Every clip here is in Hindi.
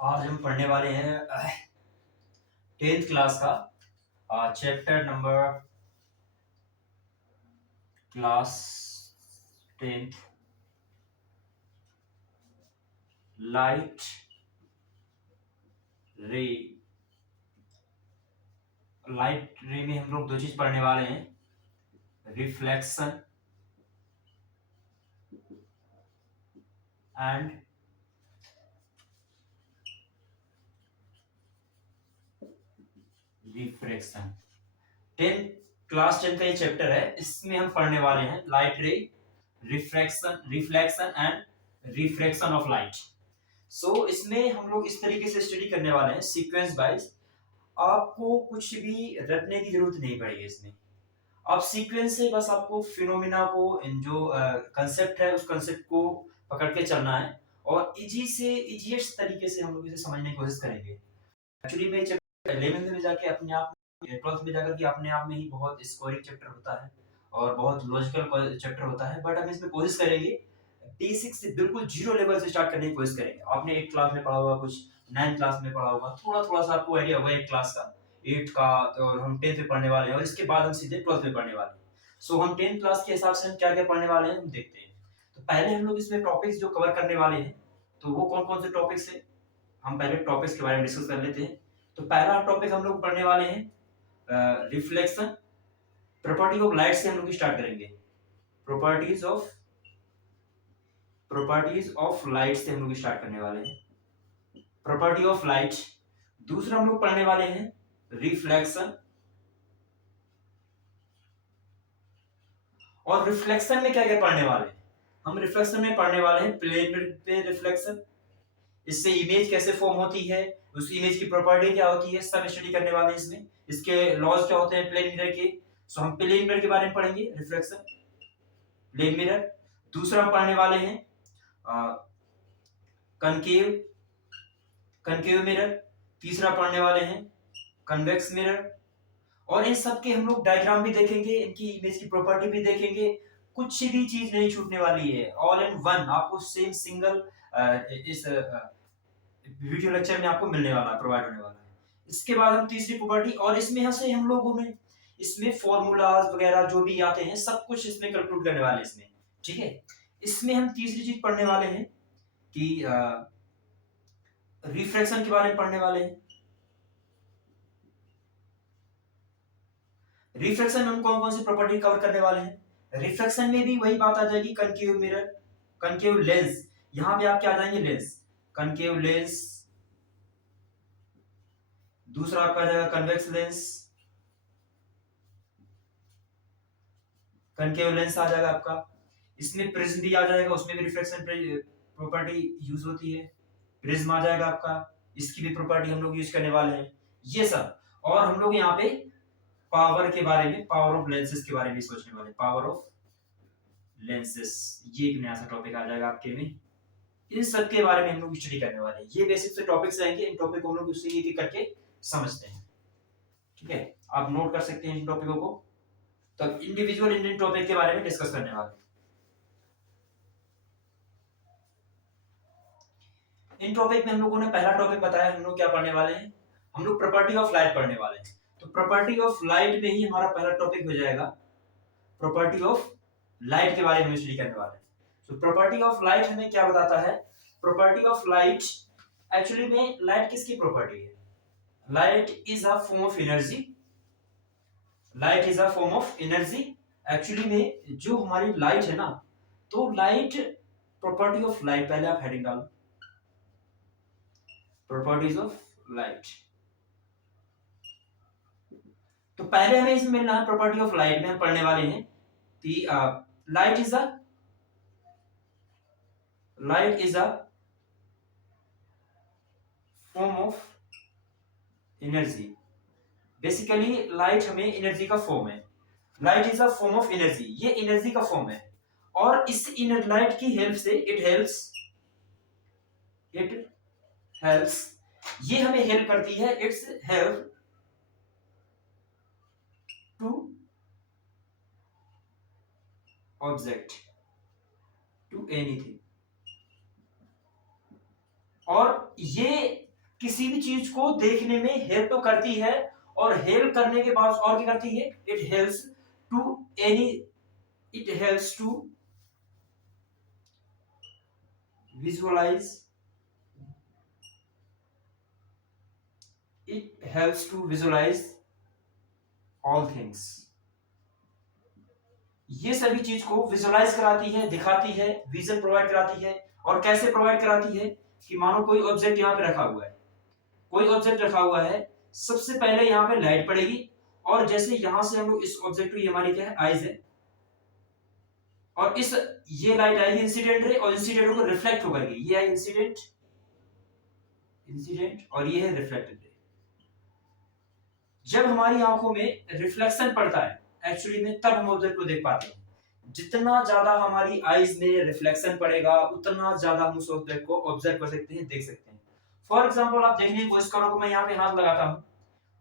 आज हम पढ़ने वाले हैं 10th क्लास का chapter number class 10th light रे। लाइट रे में हम लोग दो चीज पढ़ने वाले हैं, रिफ्लेक्शन एंड रिफ्रैक्शन। 10 क्लास 10 का ये चैप्टर है, इसमें हम पढ़ने वाले हैं light ray, reflection and refraction of light. So इसमें हम लोग इस तरीके से स्टडी करने वाले हैं सीक्वेंस वाइज। आपको कुछ भी रटने की जरूरत नहीं पड़ेगी इसमें। आप सीक्वेंस से बस आपको फिनोमिना को, इन जो कंसेप्ट है उस कंसेप्ट को पकड़ के चलना है और इजी से इजीएस्ट तरीके से हम लोग इसे समझने की कोशिश करेंगे। एक्चुअली में चैप्टर 11 में जाके अपने आप 12th में जाकर के अपने आप में ही बहुत स्कोरिंग चैप्टर होता है और बहुत लॉजिकल चैप्टर होता है, बट हम इसमें कोशिश करेंगे बेसिक से बिल्कुल जीरो लेवल से स्टार्ट करने की कोशिश करेंगे। आपने 8 क्लास में पढ़ा होगा, कुछ 9 क्लास में पढ़ा होगा, थोड़ा थोड़ा सा आपको आइडिया होगा 8 क्लास का, 8 का, तो हम 10th में पढ़ने वाले हैं और इसके बाद हम सीधे 12th में पढ़ने वाले हैं। सो हम 10th क्लास के हिसाब से हम क्या क्या पढ़ने वाले हैं हम देखते हैं। तो पहले हम लोग इसमें टॉपिक्स जो कवर करने वाले हैं, तो वो कौन कौन से टॉपिक्स है, हम पहले टॉपिक्स के बारे में डिस्कस कर लेते हैं। तो पहला टॉपिक हम लोग पढ़ने वाले हैं रिफ्लेक्शन, प्रॉपर्टी ऑफ लाइट से हम लोग स्टार्ट करेंगे। Properties of properties of light से हम लोग स्टार्ट करने वाले हैं, प्रॉपर्टी ऑफ लाइट। दूसरा हम लोग पढ़ने वाले हैं रिफ्लेक्शन, और रिफ्लेक्शन में क्या क्या पढ़ने वाले हैं, हम रिफ्लेक्शन में पढ़ने वाले हैं प्लेन पे रिफ्लेक्शन, इससे इमेज कैसे फॉर्म होती है, उस इमेज की प्रॉपर्टी क्या होती है, सब स्टडी करने वाले हैं इसमें। इसके लॉज क्या होते हैं प्लेन मिरर के। सो हम प्लेन मिरर के बारे में पढ़ेंगे, रिफ्लेक्शन, प्लेन मिरर। दूसरा हम पढ़ने वाले हैं कनकेव कनकेव मिरर। तीसरा पढ़ने वाले हैं कन्वेक्स मिरर। और इन सब के हम लोग डायग्राम भी देखेंगे, इनकी इमेज की प्रॉपर्टी भी देखेंगे। कुछ भी चीज नहीं छूटने वाली है, ऑल इन वन आपको सेम सिंगल इस वीडियो लेक्चर में आपको मिलने वाला है, प्रोवाइड होने वाला है। इसके बाद हम तीसरी प्रॉपर्टी, और इसमें यहाँ से हम लोगों ने इसमें फॉर्मूलाज वगैरह जो भी आते हैं सब कुछ इसमें कैलकुलेट करने वाले हैं इसमें, ठीक है। इसमें हम तीसरी चीज पढ़ने वाले हैं कि रिफ्रैक्शन के बारे में पढ़ने वाले हैं। रिफ्रैक्शन में हम कौन कौन सी प्रॉपर्टी कवर करने वाले हैं। रिफ्रैक्शन में भी वही बात आ जाएगी, कनकेव मिरर, कनकेव लेंस, यहां पे आप क्या आ जाएंगे लेंस, कनकेव लेंस। दूसरा आपका आ जाएगा कन्वेक्स लेंस, कनकेव लेंस आ जाएगा आपका। इसमें प्रिज्म भी आ जाएगा, उसमें भी रिफ्लेक्शन प्रॉपर्टी यूज होती है, प्रिज्म आ जाएगा आपका, इसकी भी प्रॉपर्टी हम लोग यूज करने वाले हैं, ये सब। और हम लोग यहाँ पे पावर के बारे में, पावर ऑफ लेंसेस के बारे में सोचने वाले, पावर ऑफ लेंसेस, ये एक नया सा टॉपिक आ जाएगा आपके में। इन सब के बारे में हम लोग स्टडी करने वाले हैं। ये बेसिक से टॉपिक्स रहेंगे, इन टॉपिक को हम लोग उससे एक करके समझते हैं, ठीक है। आप नोट कर सकते हैं इन टॉपिकों को। तो इंडिविजुअल इंडियन टॉपिक के बारे में डिस्कस करने वाले हैं। इन टॉपिक में हम लोगों ने पहला टॉपिक बताया, हम लोग क्या पढ़ने वाले हैं, हम लोग प्रॉपर्टी ऑफ लाइट पढ़ने वाले हैं। तो प्रॉपर्टी ऑफ लाइट में ही हमारा पहला टॉपिक हो जाएगा, प्रॉपर्टी ऑफ लाइट के बारे में स्टडी करने वाले हैं। तो प्रॉपर्टी ऑफ लाइट हमें क्या बताता है, प्रॉपर्टी ऑफ लाइट, एक्चुअली में लाइट किसकी प्रॉपर्टी है, light is a form of energy, light is a form of energy. Actually में जो हमारी लाइट है ना, तो लाइट, प्रॉपर्टी ऑफ लाइट, पहले आप हेडिंग डालो, प्रॉपर्टीज ऑफ लाइट। तो पहले हमें इसमें मिलना है प्रॉपर्टी ऑफ लाइट में हम पढ़ने वाले हैं कि light is a light is a form of energy. Basically light हमें एनर्जी का फॉर्म है, light is a form of energy, ये एनर्जी का फॉर्म है। और इस इनर लाइट की हेल्प से इट हेल्प्स, ये हमें हेल्प करती है, it's help to object, to anything. और ये किसी भी चीज को देखने में हेल्प तो करती है, और हेल्प करने के बाद और क्या करती है, any it helps to visualize all things. ये सभी चीज को विजुअलाइज कराती है, दिखाती है, विजन प्रोवाइड कराती है। और कैसे प्रोवाइड कराती है कि मानो कोई ऑब्जेक्ट यहाँ पे रखा हुआ है, सबसे पहले यहाँ पे लाइट पड़ेगी, और जैसे यहां से हम लोग इस ऑब्जेक्ट को, ये हमारी क्या है, आईज है, और इस ये लाइट आएगी इंसिडेंट रे, और इंसिडेंट को रिफ्लेक्ट होकर के ये है इंसिडेंट, और ये है रिफ्लेक्टेड रे। जब हमारी आंखों में रिफ्लेक्शन पड़ता है एक्चुअली में, तब हम ऑब्जेक्ट को देख पाते हैं। जितना ज्यादा हमारी आईज में रिफ्लेक्शन पड़ेगा, उतना ज्यादा हम उस ऑब्जेक्ट को ऑब्जर्व कर सकते हैं, देख सकते हैं। फॉर एग्जांपल आप देखने की कोशिश करो, मैं यहाँ पे हाथ लगाता हूँ,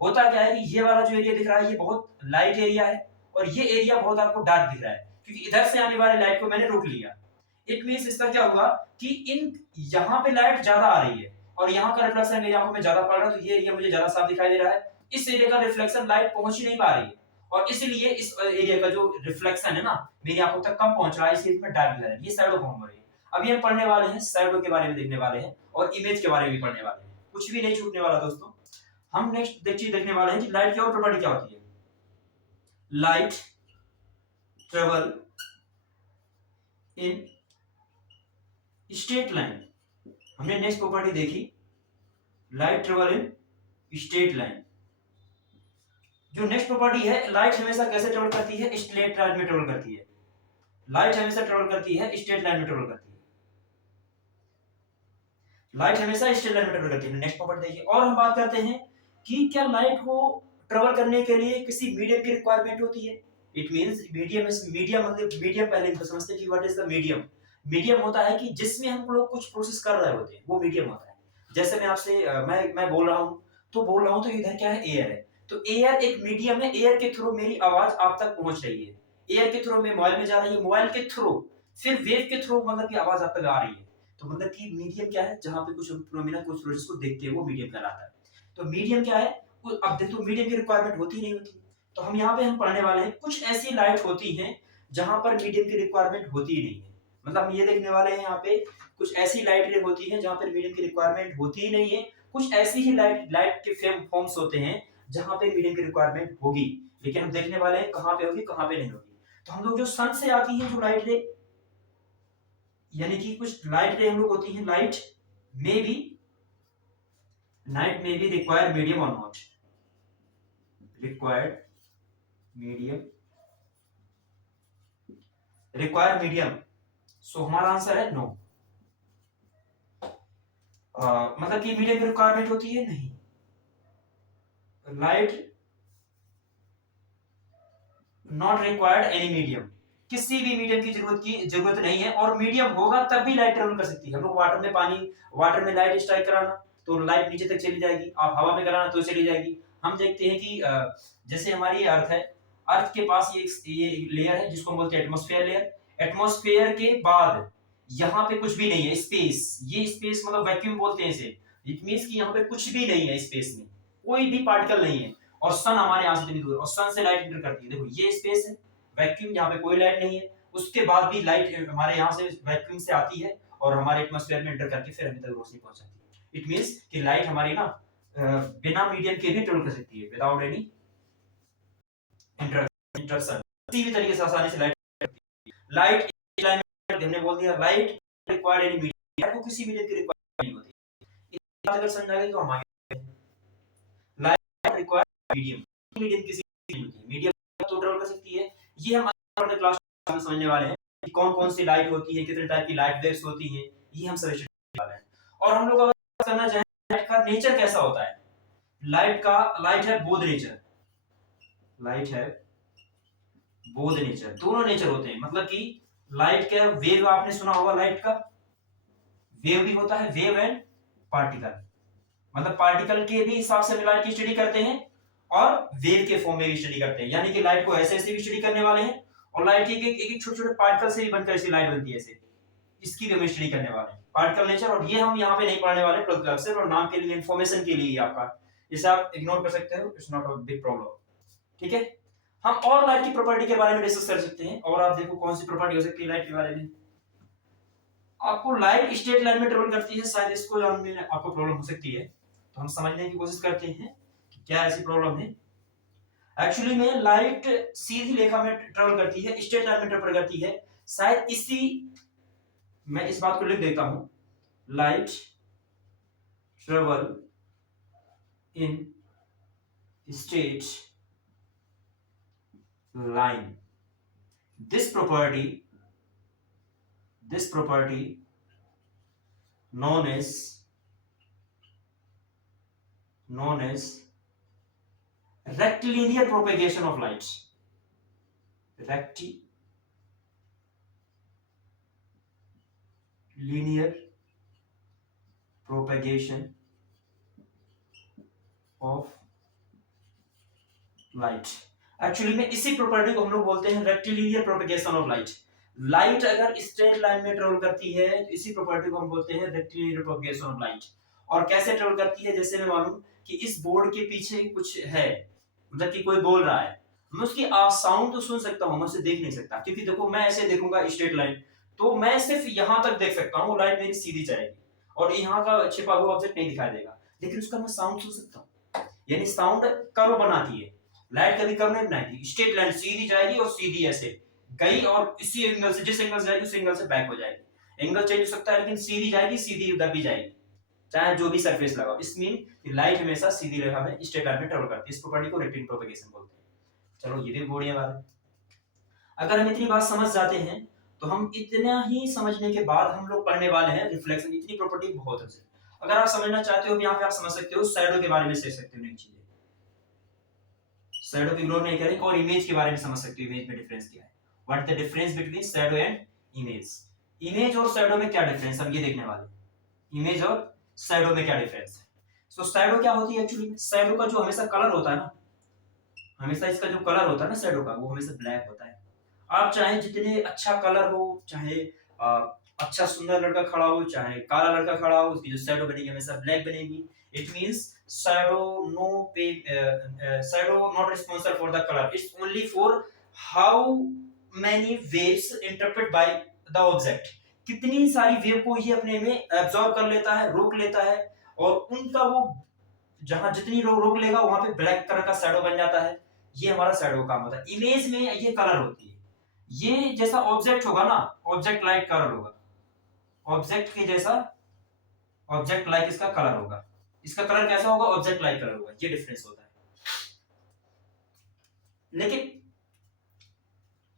होता क्या है कि ये वाला जो एरिया दिख रहा है ये बहुत लाइट एरिया है, और ये एरिया बहुत आपको डार्क दिख रहा है, क्योंकि इधर से आने वाले लाइट को मैंने रोक लिया। इट मींस इसका क्या हुआ कि इन यहाँ पे लाइट ज्यादा आ रही है, और यहाँ का रिफ्लेक्शन मेरी आंखों में ज्यादा पड़ रहा है, तो ये एरिया मुझे ज्यादा साफ दिखाई दे रहा है। इस एरिया का रिफ्लेक्शन लाइट पहुंच ही नहीं पा रही है, और इसलिए इस एरिया का जो रिफ्लेक्शन है ना, मेरी आंखों तक कम पहुंच रहा है, इसलिए इसमें डार्क दिख रहा है। ये शैडो फॉर्म हो रही है। अभी हम पढ़ने वाले हैं शैडो के बारे में, देखने वाले हैं, और इमेज के बारे में भी पढ़ने वाले हैं। कुछ भी नहीं छूटने वाला दोस्तों। हम नेक्स्ट चीज देखने वाले हैं कि लाइट की और प्रॉपर्टी क्या होती है। Light travel in straight line. हमने नेक्स्ट प्रॉपर्टी देखी, light travel in straight line. जो नेक्स्ट प्रॉपर्टी है, लाइट हमेशा कैसे ट्रेवल करती है, स्ट्रेट लाइन में ट्रेवल करती है। लाइट हमेशा ट्रेवल करती है स्ट्रेट लाइन में ट्रेवल करती है। लाइट हमेशा स्ट्रेट लाइन में ट्रेवल करती है। नेक्स्ट प्रॉपर्टी देखिए, और हम बात करते हैं कि क्या लाइट को ट्रेवल करने के लिए किसी मीडियम की रिक्वायरमेंट होती है। इट मींस मीडियम मतलब मीडियम, पहले समझते हैं कि what is the medium. Medium होता है कि जिसमें हम लोग कुछ प्रोसेस कर रहे होते हैं, वो मीडियम होता है। जैसे मैं आपसे मैं बोल रहा हूँ, तो इधर क्या है, एयर है, तो एयर एक मीडियम है। एयर के थ्रू मेरी आवाज आप तक पहुंच रही है, एयर के थ्रू मैं मोबाइल में जा रही है, मोबाइल के थ्रू फिर वेव के थ्रू मतलब की आवाज आप तक आ रही है। तो मतलब कि मीडियम क्या है, जहां पे कुछ फिनोमेना, कुछ प्रोसेस को देखते हैं, वो मीडियम कहलाता है। तो मीडियम क्या है, अब देखो मीडियम की रिक्वायरमेंट होती नहीं होती। तो हम यहाँ पे हम पढ़ने वाले हैं कुछ ऐसी लाइट होती हैं जहां पर मीडियम की रिक्वायरमेंट होती ही नहीं है। मतलब हम ये देखने वाले हैं यहाँ पे कुछ ऐसी लाइट होती हैं जहां पर मीडियम की रिक्वायरमेंट होती ही नहीं है। कुछ ऐसी ही लाइट के फॉर्म्स होते हैं जहां पे मीडियम की रिक्वायरमेंट होगी, लेकिन हम देखने वाले हैं कहां पे होगी, कहां पे नहीं होगी। तो हम लोग जो सन से आती है जो लाइट रे, यानी कि कुछ लाइट रे हम लोग होती हैं, लाइट में भी रिक्वायर मीडियम और not required medium, require medium. So हमारा आंसर है नो। मतलब कि मीडियम की रिक्वायरमेंट होती है नहीं। Light not required any medium, किसी भी मीडियम की जरूरत नहीं है, और मीडियम होगा तब भी लाइट ट्रेवल कर सकती है। हम लोग वाटर में लाइट स्ट्राइक कराना तो लाइट नीचे तक चली जाएगी, आप हवा में कराना तो चली जाएगी। हम देखते हैं कि जैसे हमारी अर्थ है, अर्थ के पास ये लेयर है जिसको हम बोलते हैं एटमॉस्फेयर लेयर। एटमॉस्फेयर के बाद यहाँ पे कुछ भी नहीं है, स्पेस। ये स्पेस मतलब वैक्यूम बोलते हैं इसे। इट मींस कि यहाँ पे कुछ भी नहीं है, स्पेस में कोई भी पार्टिकल नहीं है, और सन हमारे यहाँ से इतनी दूर, और सन से लाइट एंटर करती है। देखो ये स्पेस है, वैक्यूम, यहाँ पे कोई लाइट नहीं है, उसके बाद भी लाइट हमारे यहाँ से वैक्यूम से आती है और हमारे एटमॉस्फेयर में एंटर करके फिर हमें तक रोशनी पहुंचाती है। इट मींस कि लाइट हमारी ना बिना मीडियम के भी ट्रेवल कर सकती है, विदाउट एनी इंटरप्शन, किसी भी तरीके से आसानी से लाइट हमने बोल दिया, light required any medium, light को किसी मीडियम की रिक्वायरमेंट नहीं होती। इस बात अगर समझ आ गई तो हम आगे, लाइट रिक्वायर्ड मीडियम, मीडियम किसी नहीं होती, मीडियम तो ट्रेवल कर सकती है। ये हम अगले क्लास में समझने वाले हैं कि कौन-कौन सी लाइट होती है, कितने टाइप की लाइट वेव्स होती हैं, ये हम सब स्टडी वाले हैं। और हम लोग अगर करना चाहें लाइट का नेचर कैसा होता है, लाइट है बोथ नेचर, लाइट है बोथ नेचर, दोनों नेचर होते हैं। मतलब कि लाइट का वेव आपने सुना होगा, लाइट का वेव भी होता है, वेव एंड पार्टिकल। मतलब पार्टिकल के भी हिसाब से लाइट की स्टडी करते हैं और वेव के फॉर्म में भी स्टडी करते हैं। यानी कि लाइट को ऐसे ऐसे भी स्टडी करने वाले हैं, और लाइट के एक छोटे छोटे पार्टिकल से भी बनकर ऐसी लाइट बनती है ऐसे। इसकी भी हम स्टडी करने वाले हैं, पार्टिकल नेचर। और ये हम यहाँ पे नहीं पढ़ने वाले 12th क्लास से, और नाम के लिए, इन्फॉर्मेशन के लिए आपका, इसे आप इग्नोर कर सकते हो, it's not a big problem. ठीक है, हम और लाइट की प्रॉपर्टी के बारे में डिस्कस कर सकते हैं। और आप देखो कौन सी प्रॉपर्टी हो सकती है लाइट के बारे में। आपको लाइट स्ट्रेट लाइन में ट्रेवल करती है, शायद इसको जानने में आपको प्रॉब्लम हो सकती है, तो हम समझने की कोशिश करते हैं कि क्या ऐसी प्रॉब्लम है। एक्चुअली में लाइट सीधी रेखा में ट्रेवल करती है, स्ट्रेट लाइन में ट्रेवल करती है, शायद इसी, मैं इस बात को लिख देता हूं, light travel in straight line. This property known as rectilinear propagation of light. Rectilinear propagation of light. Actually में इसी प्रॉपर्टी को हम लोग बोलते हैं rectilinear propagation of light. Light अगर स्ट्रेट लाइन में ट्रेवल करती है तो इसी प्रॉपर्टी को हम बोलते हैं रेक्टिलिनियर प्रोपेगेशन ऑफ लाइट। और कैसे ट्रेवल करती है, जैसे मैं मालूम कि इस बोर्ड के पीछे कुछ है, मतलब कि कोई बोल रहा है, मैं उसकी साउंड तो सुन सकता हूं, मैं उसे देख नहीं सकता, क्योंकि देखो मैं ऐसे देखूंगा स्ट्रेट लाइन तो मैं सिर्फ यहां तक देख सकता हूं, लाइट मेरी सीधी जाएगी और यहां का छिपा हुआ ऑब्जेक्ट नहीं दिखाई देगा, लेकिन उसका मैं साउंड सुन सकता हूं। यानी साउंड कर्व बनाती है, लाइट कभी कर्व नहीं बनाएगी, स्ट्रेट लाइन सीधी जाएगी और सीधी ऐसे गई और इसी एंगल से, जिस एंगल से जाएगी उस एंगल से बैक हो जाएगी। एंगल चेंज हो सकता है लेकिन सीधी जाएगी, सीधी उधर भी जाएगी, चाहे जो भी सरफेस लगाओ। इस मीन कि लाइट हमेशा सीधी रेखा में स्ट्रेट लाइन में ट्रेवल करती है। इस प्रॉपर्टी को रेक्टिलिनियर प्रोपेगेशन बोलते हैं। चलो ये भी बढ़िया बात है। अगर हम इतनी बात समझ जाते हैं तो हम इतना ही समझने के बाद हम लोग पढ़ने वाले हैं रिफ्लेक्शन। इतनी प्रॉपर्टी बहुत है। अगर आप समझना चाहते हो यहाँ पे आप समझ सकते हो, शैडो के बारे में सीख सकते हो नई चीजें, शैडो को इग्नोर नहीं करेंगे, और इमेज के बारे में समझ सकते हो, इमेज में डिफरेंस क्या है, what the difference between shadow and image. Image और शैडो में क्या डिफरेंस, हम ये देखने वाले, इमेज और शैडो में क्या डिफरेंस है। सो शैडो क्या होती है एक्चुअली, शैडो का जो हमेशा कलर होता है ना, हमेशा इसका जो कलर होता है ना शैडो का, वो हमेशा ब्लैक होता है। आप चाहे जितने अच्छा कलर हो, चाहे अच्छा सुंदर लड़का खड़ा हो, चाहे काला लड़का खड़ा हो, उसकी जो शैडो बनेगी हमेशा ब्लैक बनेगी। It means shadow not responsible for the colour, it's only for how many waves interpret by the object. कितनी सारी वेव को ये अपने में एब्जॉर्ब कर लेता है, रोक लेता है, और उनका वो जहां जितनी रोक लेगा वहां पे ब्लैक कलर का शैडो बन जाता है। ये हमारा शैडो का काम होता है। इमेज में ये कलर होती है, ये जैसा ऑब्जेक्ट होगा ना, ऑब्जेक्ट लाइक कलर होगा, ऑब्जेक्ट के जैसा, ऑब्जेक्ट लाइक इसका कलर होगा। इसका कलर कैसा होगा, ऑब्जेक्ट लाइक कलर होगा। ये डिफरेंस होता है। लेकिन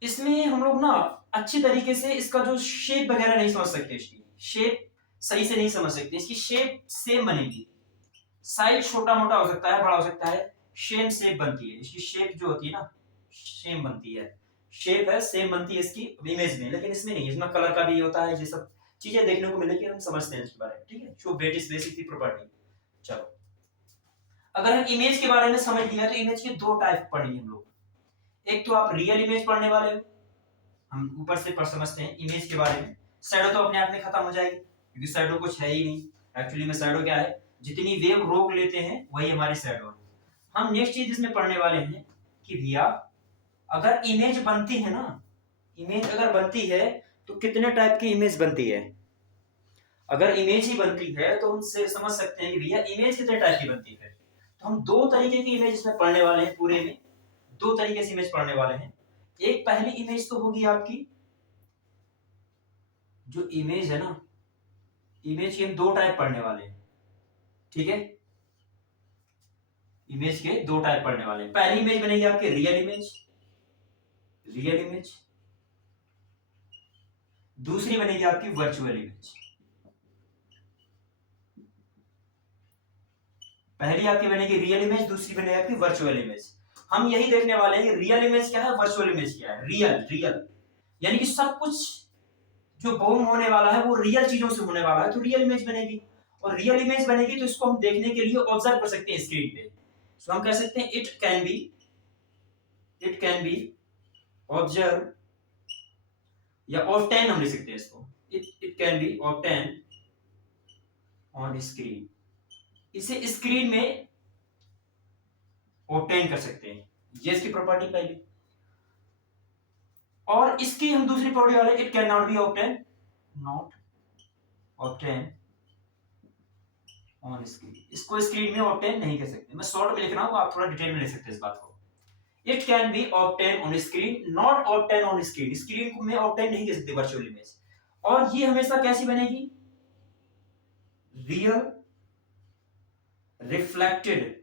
इसमें हम लोग ना अच्छी तरीके से इसका जो शेप वगैरह नहीं समझ सकते, इसकी शेप सही से नहीं समझ सकते। इसकी शेप सेम बनेगी, साइज छोटा मोटा हो सकता है, बड़ा हो सकता है, सेम शेप बनती है इसकी। शेप जो होती है ना, सेम बनती है, शेप है सेम बनती है इसकी इमेज में, लेकिन इसमें नहीं। इसमें कलर का भी होता है, ये सब चीजें देखने को मिलेगी, हम समझते हैं इसके बारे में। ठीक है, सो बेसिक की प्रॉपर्टी। चलो, अगर हम इमेज के बारे में समझ लिया तो इमेज के दो टाइप पढ़ेंगे हम लोग। एक तो आप रियल इमेज पढ़ने वाले हो, हम ऊपर से पर समझते हैं इमेज के बारे में। शैडो तो अपने आप में खत्म हो जाएगी, क्योंकि शैडो कुछ है ही नहीं। एक्चुअली में शैडो क्या है, जितनी वेव रोक लेते हैं वही हमारी शैडो है। हम नेक्स्ट चीज इसमें पढ़ने वाले हैं कि भैया अगर इमेज बनती है ना, इमेज अगर बनती है तो कितने टाइप की इमेज बनती है। अगर इमेज ही बनती है तो हम से समझ सकते हैं कि भैया इमेज कितने टाइप की बनती है। तो हम दो तरीके की इमेज इसमें पढ़ने वाले हैं, पूरे में दो तरीके से इमेज पढ़ने वाले हैं। एक पहली इमेज तो होगी आपकी, जो इमेज है ना, इमेज के हम दो टाइप पढ़ने वाले हैं। ठीक है, इमेज के दो टाइप पढ़ने वाले हैं। पहली इमेज बनेगी आपकी रियल इमेज, रियल इमेज। दूसरी बनेगी आपकी वर्चुअल इमेज। पहली आपकी बनेगी रियल इमेज, दूसरी बनेगी आपकी वर्चुअल इमेज। हम यही देखने वाले हैं कि रियल इमेज क्या है, वर्चुअल इमेज क्या है। रियल रियल यानी कि सब कुछ जो बॉर्न होने वाला है वो रियल चीजों से होने वाला है, तो रियल इमेज बनेगी। और रियल इमेज बनेगी तो इसको हम देखने के लिए ऑब्जर्व कर सकते हैं स्क्रीन पे। तो हम कह सकते हैं इट कैन बी ऑब्जर्व, या ऑब्टेन हम लिख सकते हैं इसको, it can be obtain on screen, इसे स्क्रीन में ऑब्टेन कर सकते हैं, ये इसकी प्रॉपर्टी पहली। और इसकी हम दूसरी प्रॉपर्टी वाले, it can not be obtain, not obtain on screen, इसको स्क्रीन में ऑब्टेन नहीं कर सकते। मैं शॉर्ट में लिख रहा हूं, आप थोड़ा डिटेल में लिख सकते हैं इस बात को। It can be obtain on screen, not obtain on screen, screen को में ऑब्टेन नहीं कर सकते वर्चुअल इमेज। और ये हमेशा कैसी बनेगी, रियल रिफ्लेक्टेड,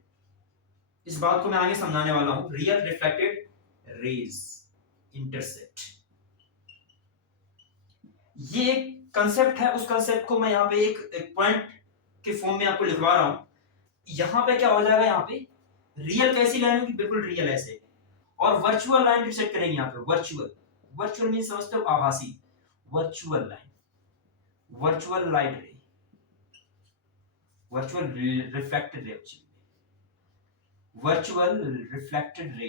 इस बात को मैं आगे समझाने वाला हूं, रियल रिफ्लेक्टेड रेज इंटरसेप्ट, ये एक कंसेप्ट है। उस कंसेप्ट को मैं यहाँ पे एक पॉइंट के फॉर्म में आपको लिखवा रहा हूं। यहाँ पे क्या हो जाएगा, यहाँ पे रियल कैसी लाइन होगी, बिल्कुल रियल ऐसे, और वर्चुअल लाइन इंटरसेक्ट करेंगे यहाँ पे, वर्चुअल, वर्चुअल मीन समझते हो आभासी, वर्चुअल लाइन, वर्चुअल लाइट रे, virtual reflected ray, virtual reflected ray,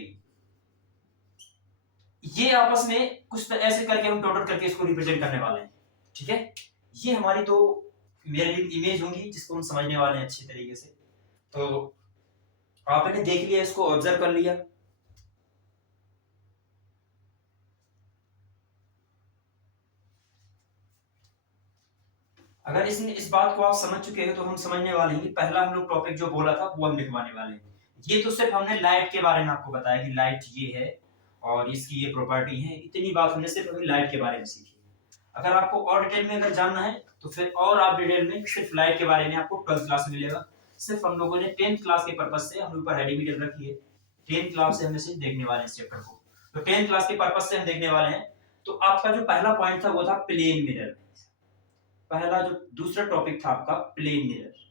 ये आपस में कुछ ऐसे करके हम टोटल करके इसको रिप्रेजेंट करने वाले हैं। ठीक है, ये हमारी तो मेरी इमेज होंगी जिसको हम समझने वाले हैं अच्छी तरीके से। तो आपने देख लिया, इसको ऑब्जर्व कर लिया। अगर इस बात को आप समझ चुके हो तो हम समझने वाले हैं कि पहला हम लोग टॉपिक जो बोला था वो हम लिखवाने वाले हैं। ये तो सिर्फ हमने लाइट के बारे में आपको बताया कि लाइट ये है और इसकी ये प्रॉपर्टी है, इतनी बात हमने सिर्फ अभी लाइट के बारे में सीखी। अगर आपको और डिटेल में अगर जानना है तो फिर और आप डिटेल में सिर्फ लाइट के बारे में आपको 12th क्लास में मिलेगा। सिर्फ हम लोगों ने 10th क्लास के पर्पज से हम ऊपर हेडिंग भी रखी है, 10th क्लास से हम इसे देखने वाले हैं इस चैप्टर को। तो 10th क्लास के पर्पज से हम देखने वाले हैं। तो आपका जो पहला पॉइंट था वो था प्लेन मिरर, पहला जो दूसरा टॉपिक था आपका प्लेन मिरर।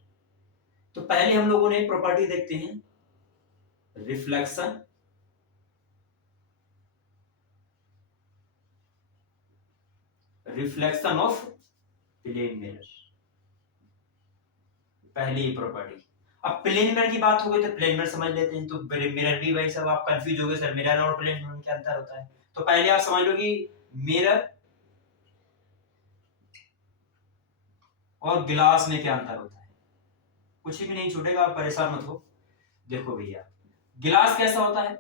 तो पहले हम लोगों ने प्रॉपर्टी देखते हैं, reflection, reflection of plane mirror, पहली प्रॉपर्टी। अब प्लेन मिरर की बात हो गई तो प्लेन मिरर समझ लेते हैं। तो मिरर भी भाई सब आप कंफ्यूज हो गए, सर मिरर और प्लेन मिरर में क्या अंतर होता है। तो पहले आप समझ लो कि मिरर और गिलास में क्या अंतर होता है, कुछ भी नहीं छूटेगा, आप परेशान मत हो। देखो भैया, गिलास कैसा होता है,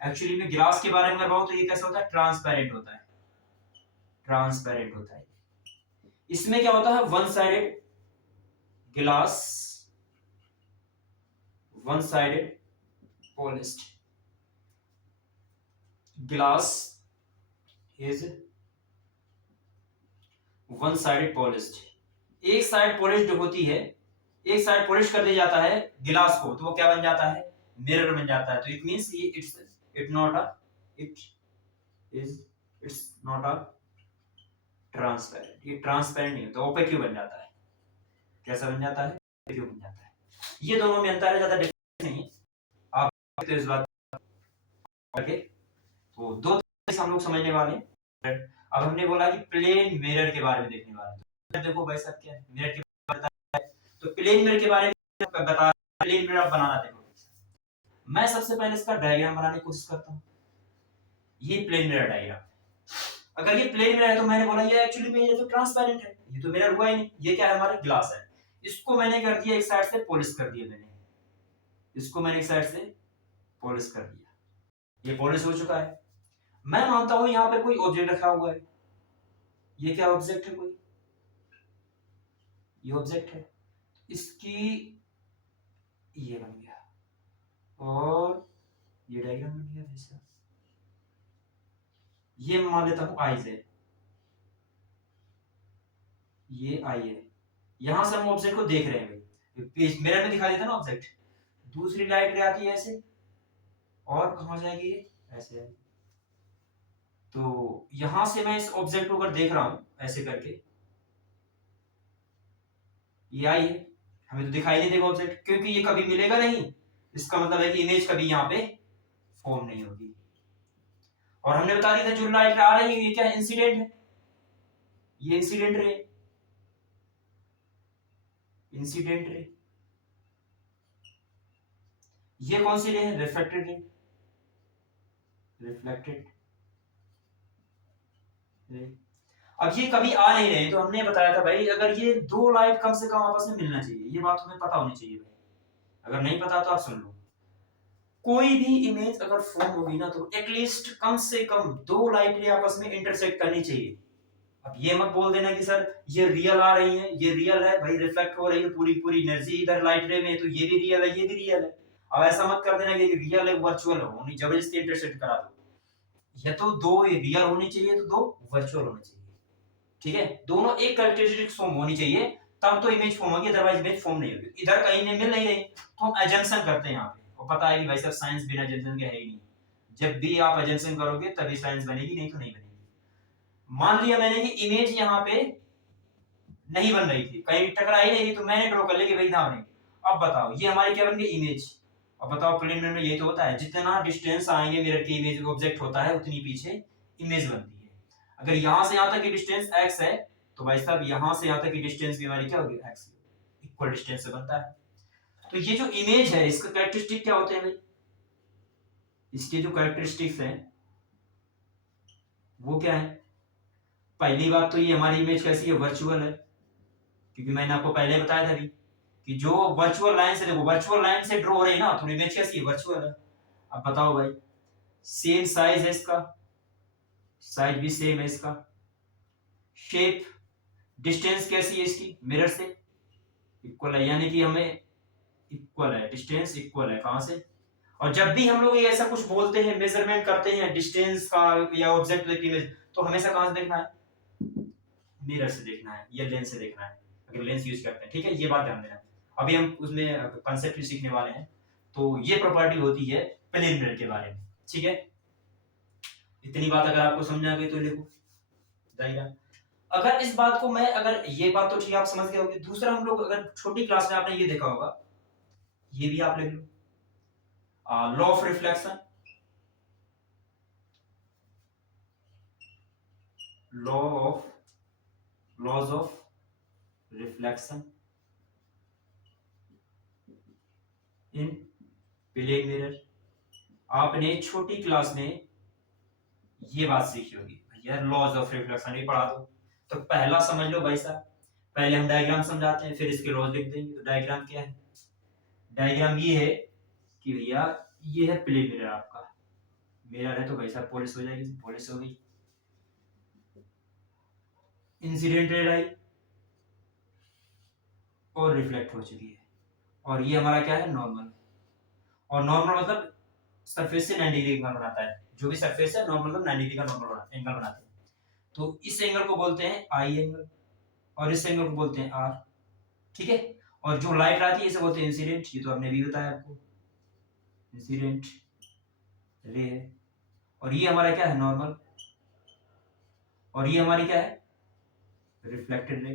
एक्चुअली में गिलास के बारे में अगर बताऊं तो ये कैसा होता है, ट्रांसपेरेंट होता है, ट्रांसपेरेंट होता है। इसमें क्या होता है, वन साइडेड गिलास, one sided polished glass is one sided polished, एक साइड पॉलिश्ड होती है, एक साइड पॉलिश कर दिया जाता है गिलास को तो वो क्या बन जाता है, मिरर बन जाता है। तो इट मींस ये it not a it is it's not a transparent, ये ट्रांसपेरेंट नहीं होता, ओपेक क्यों बन जाता है, कैसा बन जाता है, क्यों बन जाता है। ये दोनों में अंतर है, ज्यादा डिफरेंस नहीं है, आप तो इस बात करके तो दो हम लोग समझने वाले हैं। अब हमने बोला कि प्लेन मिरर के बारे में देखने वाले हैं। देखो भाई साहब क्या है, मिरर के बारे में तो प्लेन मिरर के बारे में बता, प्लेन मिरर बनाना देखो। मैं सबसे पहले इसका डायग्राम बनाने की कोशिश करता हूं। ये प्लेन मिरर डायग्राम, अगर ये प्लेन मिरर है तो मैंने बोला ये एक्चुअली में ये तो ट्रांसपेरेंट है, ये तो मिरर हुआ ही नहीं, ये क्या है, हमारा ग्लास है। इसको मैंने कर दिया एक साइड से पॉलिश कर दिया, मैंने इसको मैंने एक साइड से पॉलिश कर दिया, ये पॉलिश हो चुका है। मैं मानता हूं यहां पे कोई ऑब्जेक्ट रखा हुआ है, ये क्या ऑब्जेक्ट है, कोई ये ऑब्जेक्ट है, इसकी ये बन गया और ये डायग्राम बन गया वैसा। ये मैं मान लेता हूं आईज है, ये आई है, यहां से हम ऑब्जेक्ट को देख रहे हैं भाई, मिरर में दिखाई देता ना ऑब्जेक्ट, दूसरी लाइट रे आती है ऐसे और कहां जाएगी, ये ऐसे आएगी। तो यहां से मैं इस ऑब्जेक्ट को अगर देख रहा हूं ऐसे करके, ये आई है, हमें तो दिखाई नहीं देगा ऑब्जेक्ट क्योंकि ये कभी मिलेगा नहीं, इसका मतलब है कि इमेज कभी यहाँ पे फॉर्म नहीं होगी। और हमने बता दिया था जो लाइट आ रही है ये क्या इंसिडेंट है, ये इंसिडेंट रे, इंसिडेंट रे, ये कौन सी रे है, रिफ्लेक्टेड रे, रिफ्लेक्टेड रे। अब ये कभी आ नहीं रहे, तो हमने बताया था भाई अगर ये दो लाइट कम से कम आपस में मिलना चाहिए, ये बात तुम्हें पता होनी चाहिए भाई। अगर नहीं पता तो आप सुन लो। कोई भी इमेज अगर फॉर्म होगी ना तो एटलीस्ट कम से कम दो लाइट आपस में इंटरसेक्ट करनी चाहिए। अब ये मत बोल देना कि सर ये रियल आ रही है, ये रियल है भाई, रिफ्लेक्ट हो रही है पूरी पूरी एनर्जी इधर लाइट रे में, तो ये भी रियल है, ये भी रियल है। अब ऐसा मत कर देना कि रियल है वर्चुअल हो, उन्हें जबरदस्ती इंटरसेक्ट करा दो। या तो दो रियल होनी चाहिए तो दो वर्चुअल होनी चाहिए, ठीक है, दोनों एक कैरेक्टरिस्टिक्स फॉर्म होनी चाहिए, तब तो इमेज फॉर्म होगी, अदरवाइज इमेज फॉर्म नहीं होगी। इधर कहीं नहीं मिल नहीं रही तो हम एजम्पशन करते हैं यहाँ पे, और पता है कि भाई साहब साइंस बिना एजम्पशन के है ही नहीं। जब भी आप एजम्पशन करोगे तभी साइंस बनेगी, नहीं तो नहीं बनेगी। मान लिया मैंने कि इमेज यहाँ पे नहीं बन रही थी, कहीं टकरा ही नहीं थी, तो मैंने ड्रॉ कर लिया कि भाई ना बनेगी। अब बताओ ये हमारी क्या बन गई, इमेज। अब बताओ प्लेन में यही तो होता है, जितना डिस्टेंस आएंगे मिरर की इमेज ऑब्जेक्ट होता है उतनी पीछे इमेज बनती है। अगर यहां से यहां तक की डिस्टेंस x है तो भाई साहब यहां से यहां तक की डिस्टेंस भी हमारी क्या होगी, x इक्वल डिस्टेंस से बनता है। तो ये जो इमेज है इसका कैरेक्टरिस्टिक क्या होते हैं भाई, इसके जो कैरेक्टरिस्टिक्स हैं वो क्या है। पहली बात तो ये हमारी इमेज कैसी है, वर्चुअल है, क्योंकि मैंने आपको पहले बताया था भी कि जो वर्चुअल लाइन से, देखो वर्चुअल लाइन से ड्रॉ हो रही है ना, तो इमेज कैसी है, वर्चुअल है। अब बताओ भाई सेम साइज है इसका, साइज भी सेम है इसका, शेप डिस्टेंस कैसी है इसकी मिरर से, इक्वल है, यानी कि हमें इक्वल है, डिस्टेंस इक्वल है कहां से। और जब भी हम लोग ये ऐसा कुछ बोलते हैं, मेजरमेंट करते हैं डिस्टेंस का या ऑब्जेक्ट की इमेज, तो हमेशा कहां से देखना है, मिरर से देखना है या लेंस से देखना है, अगर लेंस यूज करते हैं, ठीक है, ये बात ध्यान देना। अभी हम उसमें कंसेप्ट भी सीखने वाले हैं, तो ये प्रॉपर्टी होती है प्लेन मिरर के बारे में, ठीक है। इतनी बात अगर आपको समझ आ गई तो लिखो दायरा। अगर इस बात को मैं, अगर ये बात तो ठीक आप समझ गए होगे, दूसरा हम लोग अगर छोटी क्लास में आपने ये देखा होगा, ये भी आप लिख लो, law of reflection, law of laws of reflection in plane mirror. आपने छोटी क्लास में ये बात सीखी होगी, भैया लॉज ऑफ रिफ्लेक्शन ही पढ़ा दो, तो पहला समझ लो भाई साहब, पहले हम डायग्राम समझाते हैं फिर इसके लॉज लिख देंगे। तो डायग्राम क्या है, डायग्राम ये है कि भैया ये है प्लेन मिरर आपका, मिरर है तो भाई साहब पॉलिश हो जाएगी, पॉलिश हो गई, इंसिडेंट रे आई और रिफ्लेक्ट हो चुकी है, और ये हमारा क्या है, नॉर्मल। और नॉर्मल मतलब सरफेस से 90 डिग्री एंगल बनाता है, जो भी सरफेस है नॉर्मल मतलब 90 डिग्री का नॉर्मल एंगल बनाते हैं। तो इस एंगल को बोलते हैं आई एंगल, और इस एंगल को बोलते हैं आर, ठीक है। और जो लाइट आती है इसे बोलते हैं इंसिडेंट, ये तो हमने भी बताया आपको, इंसिडेंट रे है। और ये हमारा क्या है, नॉर्मल, और ये हमारी क्या है, रिफ्लेक्टेड रे,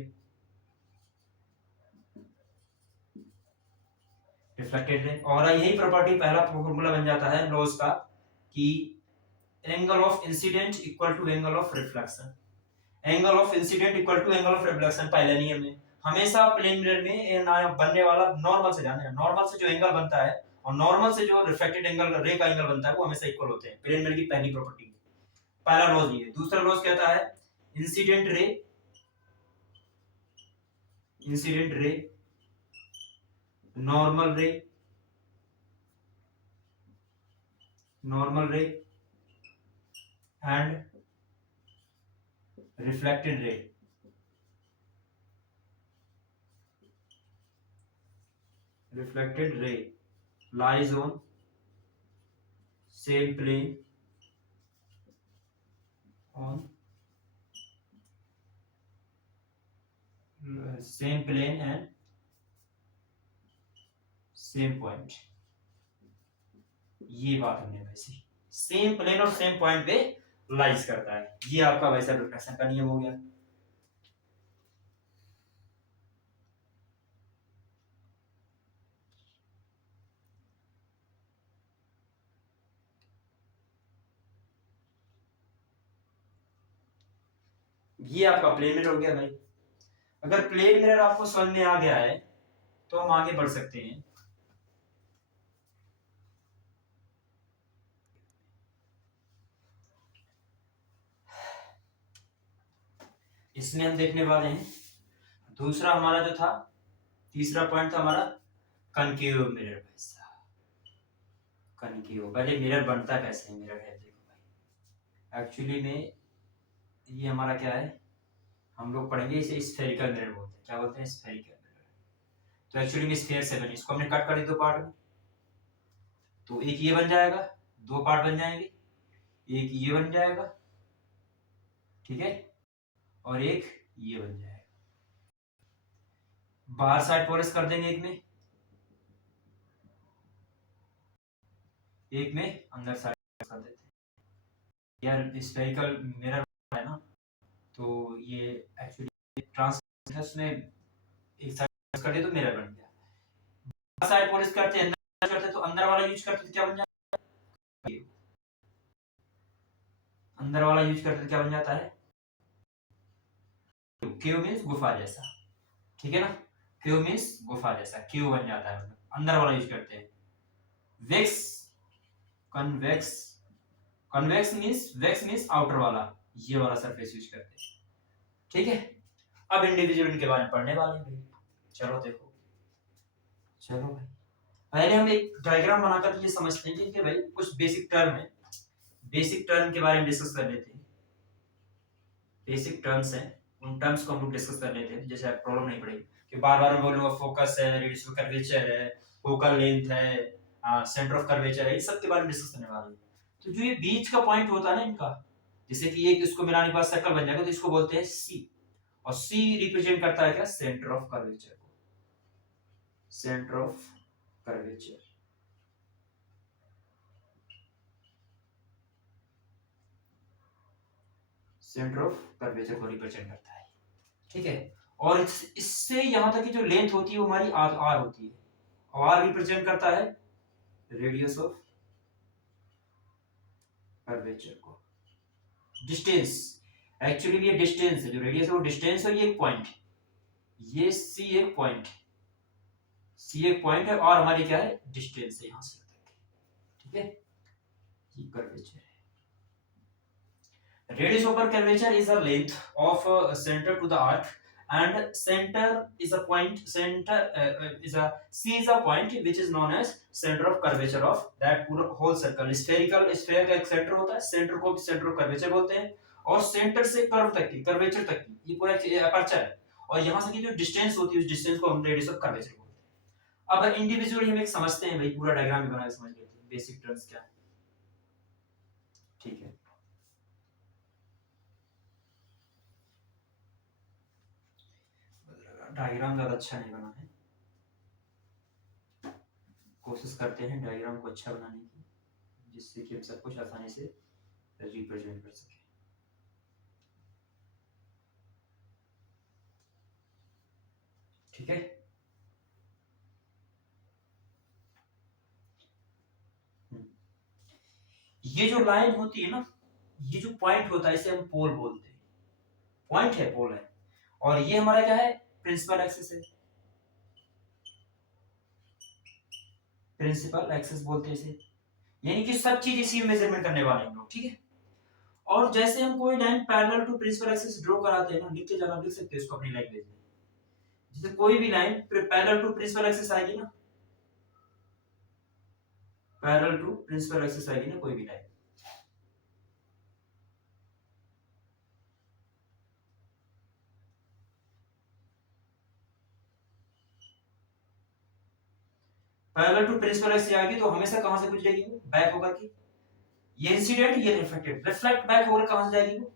रिफ्लेक्टेड रे। और यही प्रॉपर्टी पहला फॉर्मूला बन जाता है लॉज का कि angle of incidence equal to angle of reflection, angle of incidence equal to angle of reflection. पहले नियम में हमेशा प्लेन मिरर में बनने वाला नॉर्मल से, जाने नॉर्मल से जो एंगल बनता है और नॉर्मल से जो रिफ्लेक्टेड एंगल रे का एंगल बनता है वो हमेशा इक्वल होते हैं, प्लेन मिरर की पहली प्रॉपर्टी। पहला लॉज ये है। दूसरा लॉज कहता है incident ray, incident ray normal रे, नॉर्मल रे and reflected ray, reflected ray lies on same plane, on same plane and same point। ये बात हमने वैसे सेम प्लेन और सेम पॉइंट पे लाइज करता है, ये आपका वैसा रिफ्लेक्शन का नियम हो गया। ये आपका प्लेन मिरर हो गया भाई। अगर प्लेन मिरर आपको समझ में आ गया है तो हम आगे बढ़ सकते हैं। इसमें हम देखने वाले हैं दूसरा हमारा जो था, तीसरा पॉइंट था हमारा कनकेव मिरर। पैसा कनकेव, पहले मिरर बनता कैसे है, मिरर है देखो भाई, एक्चुअली में ये हमारा क्या है, हम लोग पढ़ेंगे इसे स्फेरिकल मिरर बोलते हैं। क्या बोलते हैं? Spherical mirror. तो एक्चुअली में स्फेयर से बनी, इसको हमने कट कर दी दो पार्ट में, तो एक ये बन जाएगा, दो पार्ट बन जाएंगे, एक ये बन जाएगा, ठीक है, और एक ये बन जाएगा। बाहर साइड पोरस कर देंगे एक में अंदर साइड कर देते हैं। यार स्फेरिकल मिरर है ना, तो ये एक्चुअली ट्रांसलेशन में एक साइड कर दे तो मिरर बन गया। बाहर साइड पोरस करते हैं, अंदर करते तो अंदर वाला यूज करते तो क्या बन जाता है, अंदर वाला यूज करते तो क्या बन जाता है, क्यू मींस गुफा जैसा, ठीक है ना, क्यू मींस गुफा जैसा, क्यू बन जाता है, मतलब अंदर वाला यूज करते हैं। वेक्स, कन्वेक्स, कन्वेक्स मींस आउटर वाला, ये वाला सरफेस यूज करते हैं, ठीक है। अब इंडिविजुअल इनके बारे में पढ़ने वाले हैं। चलो देखो, चलो भाई पहले हम एक डायग्राम बनाकर ये समझते हैं कि भाई कुछ बेसिक टर्म है, बेसिक टर्म के बारे में डिस्कस कर लेते हैं। बेसिक टर्म्स हैं, उन टर्म्स को हम लोग डिस्कस कर लेते हैं, जैसे प्रॉब्लम नहीं पड़ेगी कि बार बार मैं बोलूंगा फोकस है, रेडियस ऑफ कर्वेचर है, फोकल लेंथ है, सेंटर ऑफ कर्वेचर है, इस सब के बारे में डिस्कस करने वाले हैं। तो जो ये बीच का पॉइंट होता है ना इनका, जैसे कि एक इसको मिलाने के बाद सर्कल बन जाएगा, तो इसको बोलते हैं सी, और सी रिप्रेजेंट करता है क्या, सेंटर ऑफ कर्वेचर को, centre of curvature. Centre of curvature को रिप्रेजेंट करता है, ठीक है। और इससे यहां तक की जो लेंथ होती है वो हमारी आर होती है, आर रिप्रेजेंट करता है रेडियस ऑफ कर्वेचर को। डिस्टेंस, एक्चुअली ये डिस्टेंस है, जो रेडियस है वो डिस्टेंस है, ये एक पॉइंट, ये सी एक पॉइंट, सी एक पॉइंट है, और हमारी क्या है, डिस्टेंस है यहां से तक, ठीक है, ये कर्वेचर है। Radius of curvature is the length of center to the arc, and center is a point, center is a C is a point which is known as center of curvature of that पूरा whole circle। spherical sphere का एक center होता है, center को भी center of curvature बोलते हैं, और center से curve तक की, curvature तक की, ये पूरा aperture है, और यहाँ से की जो distance होती है उस distance को हम radius of curvature बोलते हैं। अब इंडिविजुअली हम एक समझते हैं भाई, पूरा डायग्राम भी बना के समझ लेते हैं बेसिक टर्म्स क्या है, ठीक है। डायग्राम ज्यादा अच्छा नहीं बना है, कोशिश करते हैं डायग्राम को अच्छा बनाने की, जिससे कि हम सब कुछ आसानी से रिप्रेजेंट कर सके, ठीक है। ये जो लाइन होती है ना, ये जो पॉइंट होता है इसे हम पोल बोलते हैं, पॉइंट है, पोल है, और ये हमारा क्या है, प्रिंसिपल एक्सिस है, प्रिंसिपल एक्सिस बोलते हैं इसे, यानी कि सब चीज इसी में मेजरमेंट करने वाले हैं लोग, ठीक है। और जैसे हम कोई line parallel to principal axis draw कराते हैं ना, लिखते जाना, लिख सकते हो इसको अपनी लैंग्वेज में, जैसे कोई भी line parallel to principal axis आएगी ना, पैरेलल टू प्रिंसिपल एक्सिस आएगी ना कोई भी line, parallel to principal axis आएगी तो हमेशा कहां से गुजरेगी, वो बैक होकर के, ये इंसिडेंट ये रिफ्लेक्टेड, रिफ्लेक्ट बैक होकर कहां से जाएगी, वो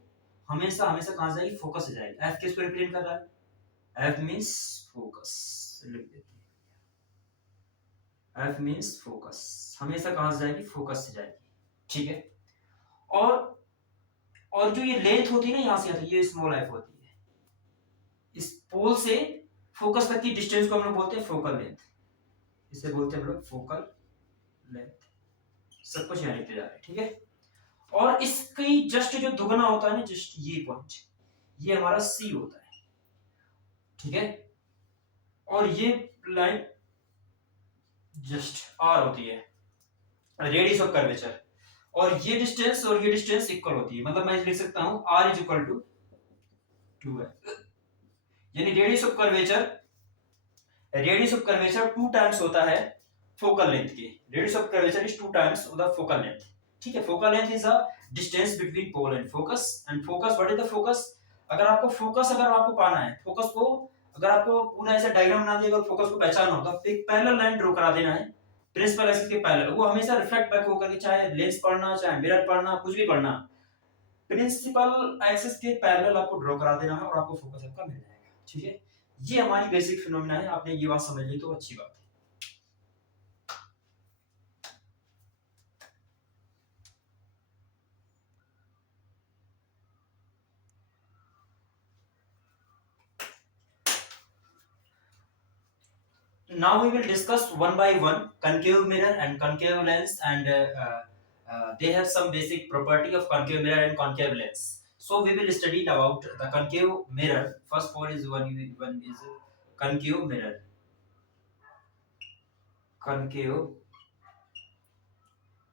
हमेशा हमेशा कहां से जाएगी, फोकस से जाएगी। एफ किसको रिप्रेजेंट कर रहा है, एफ मींस फोकस, लिख देते हैं, एफ मींस फोकस, हमेशा कहां से जाएगी, फोकस से जाएगी, ठीक है। और जो ये लेंथ होती है ना, यहां से आती है, ये स्मॉल एफ होती है, इस पोल से फोकस तक की डिस्टेंस को हम लोग बोलते हैं फोकल लेंथ, इसे बोलते हैं हम लोग फोकल लेंथ। सब कुछ यहाँ लिखते जा रहे हैं, ठीक है। और इसकी जस्ट जो दुगना होता है ना, जस्ट ये पॉइंट, ये हमारा सी होता है, ठीक है। और ये लाइन जस्ट आर होती है, रेडियस ऑफ कर्वेचर, और ये डिस्टेंस और ये डिस्टेंस इक्वल होती है, मतलब मैं लिख सकता हूं आर इज इक्वल टू 2 है, यानी रेडियस ऑफ कर्वेचर 2 टाइम्स होता है फोकल लेंथ के। Radius of curvature is 2 times the focal length. ठीक है, focal length is a distance between pole and focus. And focus, what is the focus? अगर आपको पाना है, फोकस को अगर आपको पूरा ऐसा डायग्राम बना दिया, अगर फोकस को पहचानना हो तो एक पैरेलल लाइन ड्रॉ करा देना है प्रिंसिपल एक्सिस के पैरेलल। वो हमेशा रिफ्लेक्ट बैक होकर के, चाहे लेंस पढ़ना, चाहे मिरर पढ़ना, कुछ भी पढ़ना, प्रिंसिपल एक्सिस के पैरेलल आपको ड्रॉ करा देना है और आपको फोकस आपका मिल जाएगा। ठीक है, ये हमारी बेसिक फिनोमेना है। आपने ये बात समझ ली तो अच्छी बात है। Now we will discuss one by one concave mirror and concave lens, and they have some basic property of concave mirror and concave lens. So we will study about the concave mirror. First one is concave mirror. Concave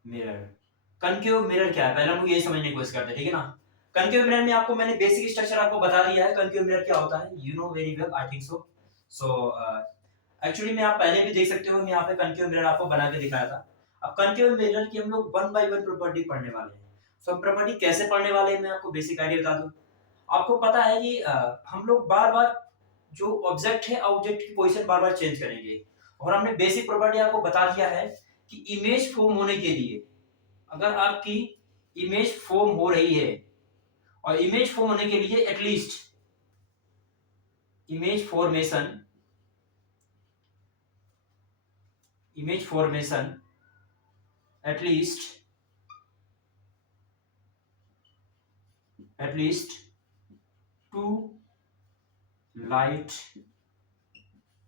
mirror. Concave mirror क्या है, पहले हम लोग यही समझने की कोशिश करते हैं, ठीक है ना। concave mirror में आपको मैंने बेसिक स्ट्रक्चर आपको बता दिया है। concave mirror क्या होता है, you know very well, I think so. So actually में आप पहले भी देख सकते हो, मैं यहाँ पे कनकेव मिरर आपको बना के दिखाया था। अब कनकेव मिरर की हम लोग वन बाय वन प्रॉपर्टी पढ़ने वाले हैं। सो हम प्रॉपर्टी कैसे पढ़ने वाले हैं, मैं आपको बेसिक आइडिया बता दूं। आपको पता है कि हम लोग बार बार जो ऑब्जेक्ट है, ऑब्जेक्ट की पोजीशन बार बार चेंज करेंगे, और हमने बेसिक प्रॉपर्टी आपको बता दिया है कि इमेज फॉर्म होने के लिए, अगर आपकी इमेज फॉर्म हो रही है, और इमेज फॉर्म होने के लिए at least image formation at least 2 light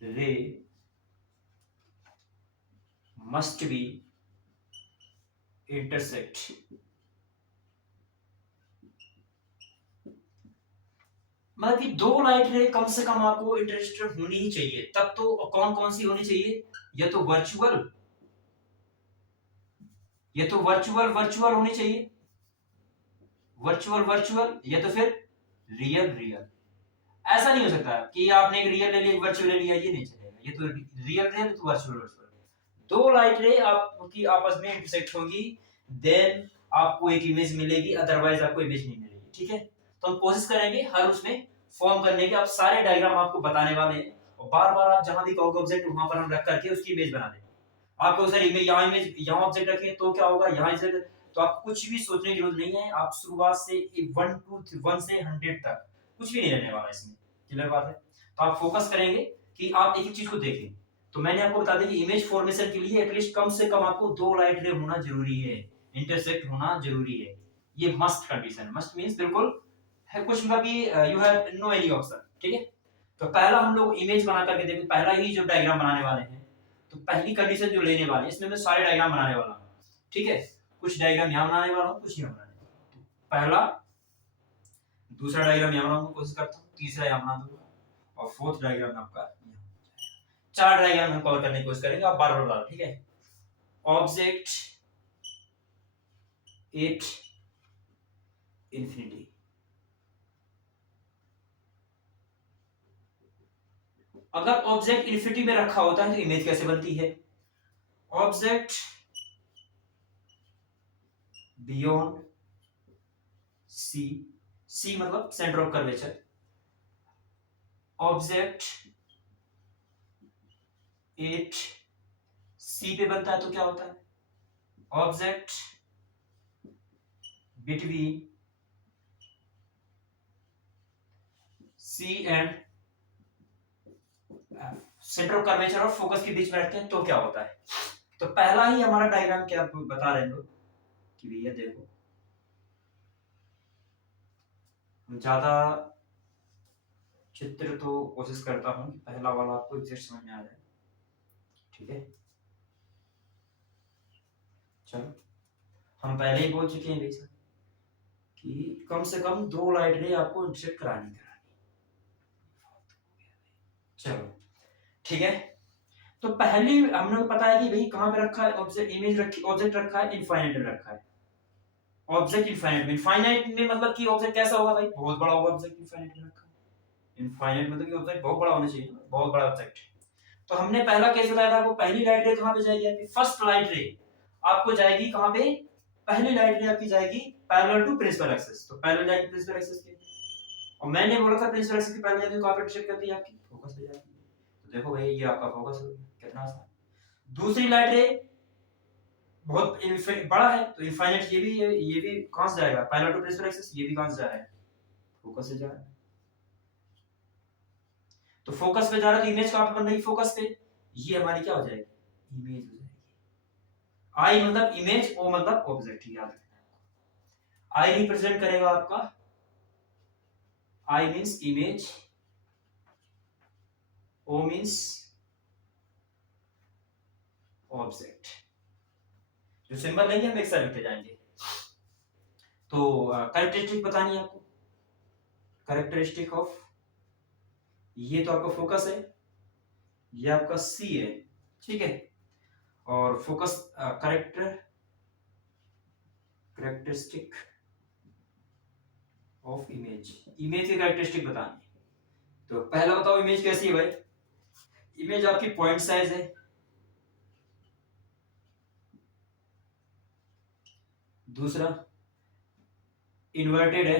ray must be intersect. मतलब कि 2 लाइट रे कम से कम आपको इंटरेस्टेड होनी ही चाहिए। तब तो कौन कौन सी होनी चाहिए, या तो वर्चुअल होनी चाहिए, वर्चुअल, या तो फिर रियल। ऐसा नहीं हो सकता कि आपने एक रियल ले लिया, एक वर्चुअल ले लिया, ये नहीं चलेगा। ये तो रियल तो वर्चुअल। 2 लाइट रे आपकी आपस में इंटरसेक्ट होंगी, देन आपको एक इमेज मिलेगी, अदरवाइज आपको इमेज नहीं मिलेगी। ठीक है, तो हम कोशिश करेंगे हर उसमें फॉर्म करने के। आप सारे डायग्राम आपको बताने वाले हैं, और बार बार आप जहां भी कहोगे ऑब्जेक्ट, वहां पर हम रख करके उसकी इमेज बना देंगे। आपको सर इमेज यहाँ ऑब्जेक्ट रखें तो क्या होगा, यहाँ इमेज, तो आपको कुछ भी सोचने की जरूरत नहीं है। आप शुरुआत से 1 से 100 तक कुछ भी नहीं रहने वाला इसमें। क्लियर बात है। तो आप फोकस करेंगे कि आप एक एक चीज को देखें। तो मैंने आपको बता दिया कि इमेज फॉर्मेशन के लिए एटलीस्ट कम से कम आपको 2 लाइट रे होना जरूरी है, इंटरसेक्ट होना जरूरी है। ये मस्ट कंडीशन है। मस्ट मींस बिल्कुल है, कुछ मतलब कि you have no any option. ठीक है, तो पहला हम लोग इमेज बना करके देखो, पहला ही जो डायग्राम बनाने वाले हैं, तो पहली कंडीशन जो लेने वाले हैं, इसमें मैं सारे डायग्राम बनाने वाला हूं। ठीक है, कुछ डायग्राम यहां बनाने वाला हूं, कुछ यहां बनाने वाला हूं। पहला, दूसरा डायग्राम यहां बनाने की कोशिश करता हूं, तीसरा यहां बना दूंगा, और फोर्थ डायग्राम आपका 4 डायग्राम हम कवर करने की कोशिश करेंगे। आप बार बार बता, ठीक है। ऑब्जेक्ट एट इंफिनिटी, अगर ऑब्जेक्ट इंफिनिटी में रखा होता है तो इमेज कैसे बनती है? ऑब्जेक्ट बियॉन्ड सी मतलब centre of curvature, object 8 C पे बनता है तो क्या होता है? Object between C and centre of curvature और फोकस के बीच में रखते हैं तो क्या होता है? तो पहला ही हमारा डायग्राम क्या बता रहे हैं लोग कि भैया देखो, ज्यादा चित्र तो कोशिश करता हूं कि पहला वाला आपको एग्जैक्ट समझ में आ जाए। ठीक है, चलो हम पहले ही बोल चुके हैं भाई कि कम से कम 2 लाइट रे आपको इंटरसेक्ट करानी। चलो ठीक है, तो पहली हमने पता है कि भाई कहां पे रखा है ऑब्जेक्ट, इमेज रखी, ऑब्जेक्ट रखा है इनफाइनाइट में रखा है। ऑब्जेक्ट इनफाइनाइट में मतलब कि ऑब्जेक्ट कैसा होगा भाई, बहुत बड़ा होगा ऑब्जेक्ट इनफाइनाइट में रखा है। इनफाइनाइट मतलब कि ऑब्जेक्ट बहुत बड़ा होना चाहिए, बहुत बड़ा ऑब्जेक्ट। तो हमने पहला केस बताया था आपको, पहली लाइट रे कहां पे जाएगी आपकी, फर्स्ट लाइट रे आपको जाएगी कहां पे, पहली लाइट रे आपकी जाएगी पैरेलल टू प्रिंसिपल एक्सिस, तो पैरेलल जाएगी प्रिंसिपल एक्सिस के। और मैंने बोला था प्रिंसिपल एक्सिस की पैरेलल जाती है, कहां पे इंटरसेक्ट करती है आपकी, फोकस पे जाती है। तो देखो भाई ये आपका फोकस हो गया, कितना आसान। दूसरी लाइट रे बहुत बड़ा है, तो इनफाइनाइट ये भी कहां से जाएगा, पैरेलल टू प्रिंसिपल एक्सिस, ये भी कहां से जा रहा है, फोकस से जा रहा है। तो फोकस पे जा रहा है तो इमेज कहां पे बन रही है, फोकस पे, ये हमारी क्या हो जाएगी, इमेज हो जाएगी। आई मतलब इमेज, ओ मतलब ऑब्जेक्ट, याद रखना। आई रिप्रेजेंट करेगा आपका, I means image, O means object. जो सिंबल लेंगे हम एक साथ लिखते जाएंगे। तो कैरेक्टरिस्टिक बतानी है आपको, कैरेक्टरिस्टिक ऑफ, ये तो आपका फोकस है, ये आपका सी है, ठीक है। और focus characteristic of image, image की कैरेक्टरिस्टिक बतानी है। तो पहला बताओ इमेज कैसी है भाई, इमेज आपकी पॉइंट साइज है, दूसरा इन्वर्टेड है,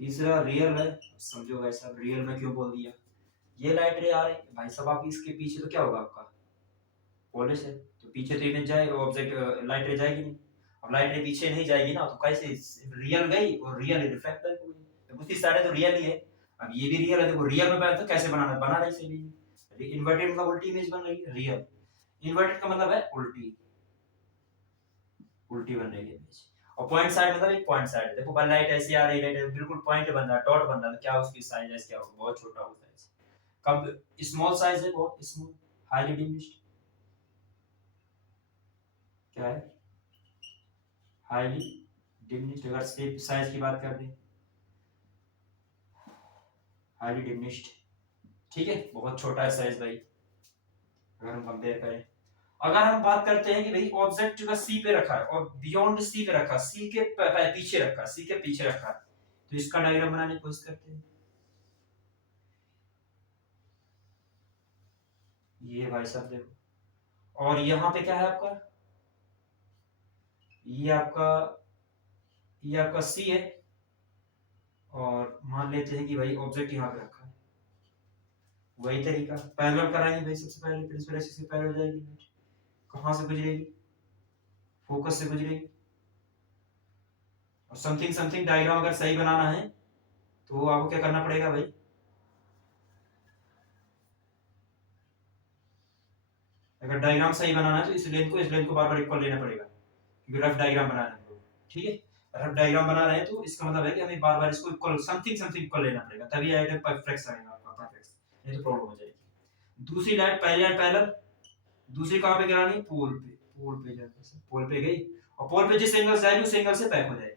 तीसरा रियल है। समझो भाई साहब रियल में क्यों बोल दिया, ये लाइट रे आ रही है भाई साहब, आप इसके पीछे तो क्या होगा आपका, पॉलिश है, तो पीछे तो इमेज जाए, ऑब्जेक्ट लाइट रे जाएगी नहीं। अब लाइट रे पीछे नहीं जाएगी ना, तो कैसे रियल गई और रियल रिफ्लेक्ट बैक हो गई, तो उसी साइड तो रियल ही है। अब ये भी रियल है, देखो रियल में तो कैसे बनाना, बना रही सही नहीं, इन्वर्टेड मतलब उल्टी इमेज बन रही है, रियल इन्वर्टेड का मतलब है उल्टी, उल्टी बन रही है इमेज। और पॉइंट साइड मतलब एक पॉइंट साइड, देखो भाई लाइट ऐसी आ रही है, लाइट बिल्कुल पॉइंट बन रहा है, डॉट बन रहा है, तो क्या उसकी साइज है, क्या होगा, बहुत छोटा होगा साइज, कम स्मॉल साइज है, बहुत स्मॉल, हाईली डिमिनिश्ड, क्या है, हाईली डिमिनिश्ड। अगर स्लिप साइज की बात कर दें, हाईली डिमिनिश्ड, ठीक है, बहुत छोटा है साइज भाई, अगर हम कंपेयर करें। अगर हम बात करते हैं कि भाई ऑब्जेक्ट का सी पे रखा है और बियॉन्ड सी पे रखा, सी के पीछे रखा, सी के पीछे रखा, तो इसका डायग्राम बनाने की कोशिश करते हैं। ये भाई साहब देखो, और यहाँ पे क्या है आपका, ये आपका ये आपका सी है, और मान लेते हैं कि भाई ऑब्जेक्ट यहाँ पे रखा है, वही तरीका पैरेलल कराएंगे भाई, सबसे पहले प्रिंसिपल एक्सिस से पैरेलल जाएगी, कहां से गुजरेगी, फोकस से गुजरेगी। और समथिंग समथिंग डायग्राम अगर सही बनाना है तो आपको क्या करना पड़ेगा भाई, अगर डायग्राम सही बनाना है तो इस लेंथ को बार बार इक्वल लेना पड़ेगा, क्योंकि रफ डायग्राम बनाना है, ठीक है। रफ डायग्राम बना रहे हैं तो इसका मतलब है कि हमें बार बार इसको इक्वल समथिंग समथिंग इक्वल लेना पड़ेगा, तभी आइडिया परफेक्ट आएगा आपका, परफेक्ट, नहीं तो प्रॉब्लम हो जाएगी। दूसरी लाइट पहली लाइट पैरेलल, दूसरी कहां पे गिरानी, पोल पे, पोल पे जाकर पोल पे गई, और पोल पे जिस एंगल से आएगी उस एंगल से बैक हो जाएगी,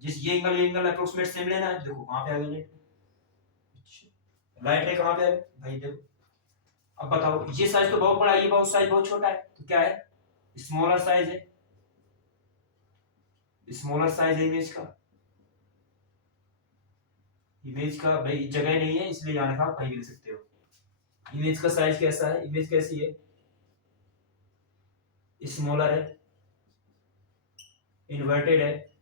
जिस ये एंगल अप्रोक्सीमेट सेम लेना है, देखो वहां पे आ गई लाइट रे, कहां पे है भाई देखो। अब बताओ ये साइज तो बहुत बड़ा है, ये बहुत साइज बहुत छोटा है, तो क्या है, स्मॉलर साइज है, स्मॉलर साइज है इमेज का, इमेज का भाई जगह नहीं है इसलिए यहाँ लिखा, कहीं भी लिख सकते हो। इमेज का साइज कैसा है, इमेज कैसी है, स्मॉलर है, इन्वर्टेड है,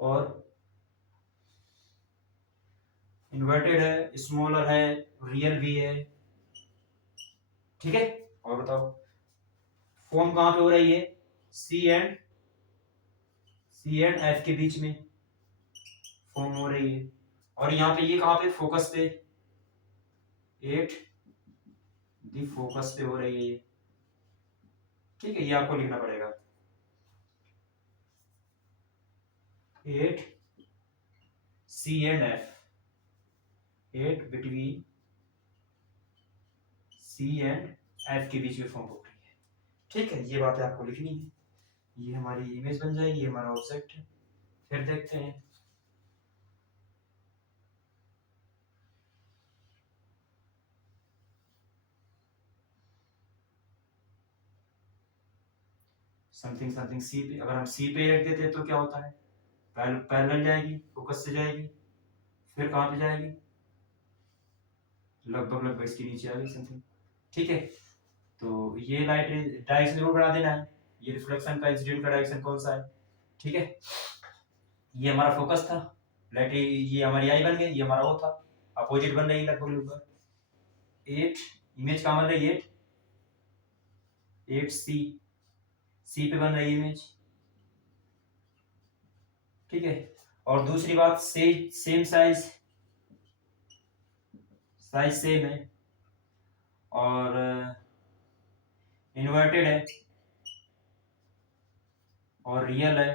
और इन्वर्टेड है, स्मॉलर है, रियल भी है, ठीक है। और बताओ फॉर्म कहां पे हो रही है, सी एंड एफ के बीच में फॉर्म हो रही है, और यहाँ पे ये कहां पे, फोकस पे, एट दी फोकस पे हो रही है ये, ठीक है, ये आपको लिखना पड़ेगा, at C and at between C and F के बीच में फॉर्म हो रही है, ठीक है, ये बातें आपको लिखनी है। ये हमारी इमेज बन जाएगी, ये हमारा ऑब्जेक्ट है। फिर देखते हैं, समथिंग समथिंग सी पे, अगर हम सी पे रख देते तो क्या होता है, पैरेलल जाएगी, फोकस से जाएगी, फिर कहाँ पे जाएगी, लगभग लगभग इसके नीचे आ गई समथिंग। ठीक है, तो ये लाइट डायरेक्शन जरूर बना देना है, ये रिफ्लेक्शन का इंसिडेंट का डायरेक्शन कौन सा है। ठीक है, ये हमारा फोकस था, लाइट ये हमारी आई बन गई, ये हमारा वो था, अपोजिट बन रही है लगभग लगभग। 8 इमेज कहाँ बन रही है, 8 सी, सी पे बन रही है इमेज। ठीक है, और दूसरी बात सेम साइज, साइज सेम है और इन्वर्टेड है और रियल है।